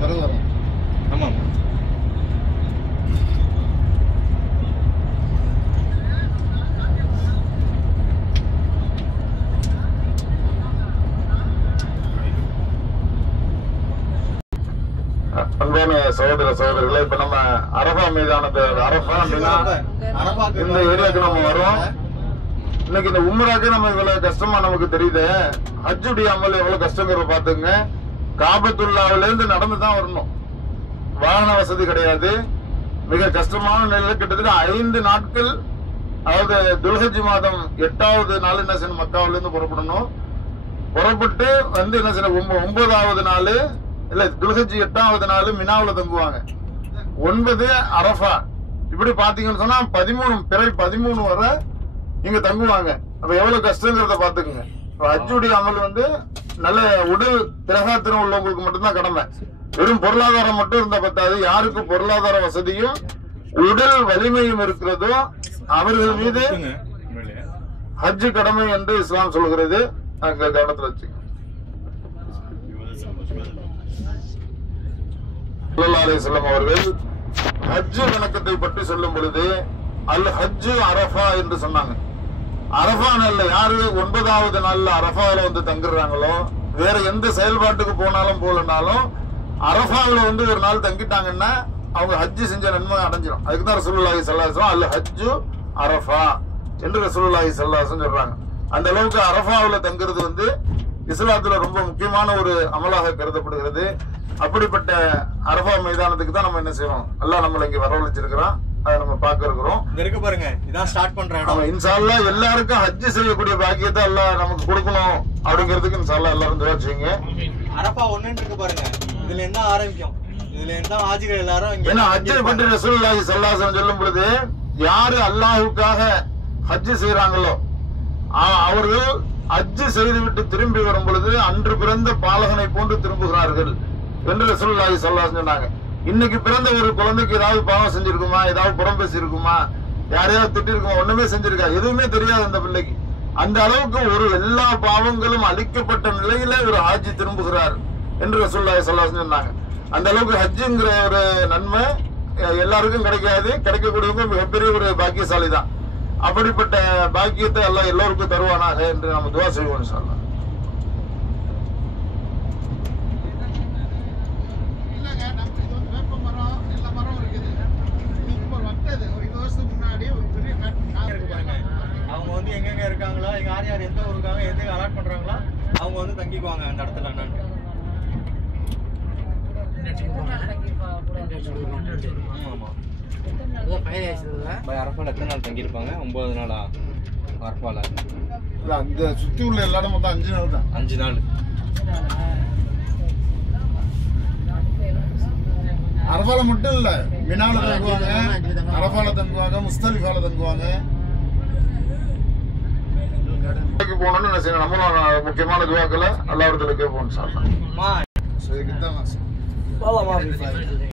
ஆமா அன்பான சகோதர சகோதரிகளை, இப்ப நம்ம அரபா மீதானது அரபா அப்படின்னா இந்த ஏரியாவுக்கு நம்ம வரோம். இன்னைக்கு இந்த உம்ராக்கு நம்ம இவ்வளவு கஷ்டமா நமக்கு தெரியுது. ஹஜ்ஜுடைய அமல் எவ்வளவு கஷ்டங்கிறத பாத்துங்க. காபத்துல்லாவில இருந்து நடந்துதான் வரணும். வாகன வசதி கிடையாது. மிக கஷ்டமான நிலையில கிட்டத்தட்ட 5 நாட்கள், அதாவது துல்ஹஜ் மாதம் 8வது நாள் என்ன செய்யணும், மக்காவில இருந்து புறப்படணும். புறப்பட்டு வந்து என்ன செய்யணும், 9வது நாள் இல்ல துல்ஹஜ் 8வது நாள் மினாவுல தங்குவாங்க. 9 அரஃபா. இப்படி பாத்தீங்கன்னு சொன்னா 13 வரை இங்க தங்குவாங்க. அப்ப எவ்வளவு கஷ்டங்கிறத பாத்துக்குங்க. ஹஜ்ஜுடைய அமல் வந்து நல்ல உடல் திரகாத்திரம் உள்ளவங்களுக்கு மட்டும்தான் கடமை. வெறும் பொருளாதாரம் மட்டும் இருந்தா பத்தாது. யாருக்கு பொருளாதார வசதியும் உடல் வலிமையும் இருக்கிறதோ அவர்கள் மீது ஹஜ் கடமை என்று இஸ்லாம் சொல்கிறது. அங்க கவனத்தில் வச்சுங்க. ஸல்லல்லாஹு அலைஹி வஸல்லம் அவர்கள் ஹஜ் வணக்கத்தை பற்றி சொல்லும் பொழுது அல் ஹஜ் அரஃபா என்று சொன்னாங்க. அரஃபா நாள்ல யாரு 9வது நாள்ல அரஃபாவில வந்து தங்குறாங்களோ, வேற எந்த செயல்பாட்டுக்கு போனாலும் போலனாலும் அரஃபாவில வந்து ஒரு நாள் தங்கிட்டாங்கன்னா அவங்க ஹஜ் செஞ்ச நன்மை அடைஞ்சிடும். அதுக்கு தான் ரசூலுல்லாஹி ஸல்லல்லாஹு அலைஹி வஸல்லம் அல் ஹஜ்ஜு அரஃபா என்று ரசூலுல்லாஹி ஸல்லல்லாஹு அலைஹி வஸல்லம் சொல்றாங்க. அந்த அளவுக்கு அரஃபாவில தங்குறது வந்து இஸ்லாத்துல ரொம்ப முக்கியமான ஒரு அமலாக கருதப்படுகிறது. அப்படிப்பட்ட அரஃபா மைதானத்துக்கு தான் நம்ம என்ன செய்யறோம், அல்லாஹ் நம்மள இங்க வரவழைச்சிருக்கிறோம். அதை நம்ம பார்க்க இருக்கிறோம். இருக்கு பாருங்க, இதான் ஸ்டார்ட் பண்ற இடம். இன்ஷா அல்லாஹ் எல்லாருக்கும் ஹஜ் செய்யக்கூடிய பாக்கியத்தை அல்லாஹ் நமக்கு கொடுக்கணும் அப்படிங்கிறதுக்கு இன்ஷா அல்லாஹ் எல்லாரும் துஆ செய்யுங்க. அரஃபா 1 இருக்கு பாருங்க, இதுல என்ன ஆரம்பிக்கும், இதுல என்ன ஹாஜிகள் எல்லாரும் இங்க. ஏன்னா ஹஜ்ஜை பற்றி ரசூலுல்லாஹி ஸல்லல்லாஹு அலைஹி வஸல்லம் சொல்லும் பொழுது யாரு அல்லாஹ்வுக்காக ஹஜ் செய்யறாங்களோ அவர்கள் ஹஜ் செய்துவிட்டு திரும்பி வரும் பொழுது அன்று பிறந்த பாலகனை போன்று திரும்புகிறார்கள் என்று ரசூலுல்லாஹி ஸல்லல்லாஹு அலைஹி வஸல்லம் சொன்னாங்க. இன்னைக்கு பிறந்த ஒரு குழந்தைக்கு ஏதாவது பாவம் செஞ்சிருக்குமா, ஏதாவது புறம் பேசி இருக்குமா, யாரையாவது திட்டி இருக்குமா, ஒண்ணுமே செஞ்சிருக்கா, எதுவுமே தெரியாது அந்த பிள்ளைக்கு. அந்த அளவுக்கு ஒரு எல்லா பாவங்களும் அழிக்கப்பட்ட நிலையில ஒரு ஹஜ் திரும்புகிறார் என்று ரசூலுல்லாஹி ஸல்லல்லாஹு அலைஹி வஸல்லம் சொன்னாங்க. அந்த அளவுக்கு ஹஜ்ஜுங்கிற ஒரு நன்மை எல்லாருக்கும் கிடைக்காது. கிடைக்கக்கூடியவங்க மிகப்பெரிய ஒரு பாக்கியசாலி தான். அப்படிப்பட்ட பாக்கியத்தை எல்லாம் எல்லோருக்கும் தருவானாக என்று நம்ம துஆ செய்வோம் இன்ஷா அல்லாஹ். அவங்க வந்து எங்கெங்க இருக்காங்களோ, யார் யார் எந்த ஊருக்காக எந்த அலாட் பண்றாங்களோ அவங்க வந்து தங்கிக்குவாங்க அந்த இடத்துல. அரஃபால எத்தனை நாள் தங்கியிருப்பாங்க? 9 நாளா அரஃபால? அந்த சுத்தி உள்ள எல்லா இடம் மொத்தம் 5 நாள் தான். 5 நாள். அரஃபால மட்டும் இல்ல, மினால தங்குவாங்க, அரஃபால தங்குவாங்க, முஸ்தலிஃபால தங்குவாங்க. போனோம்னு என்ன செய்யணும், நம்மளும் முக்கியமான துவாக்களை அல்லாஹ்விடத்துல கேட்போம் இன்ஷா அல்லாஹ்.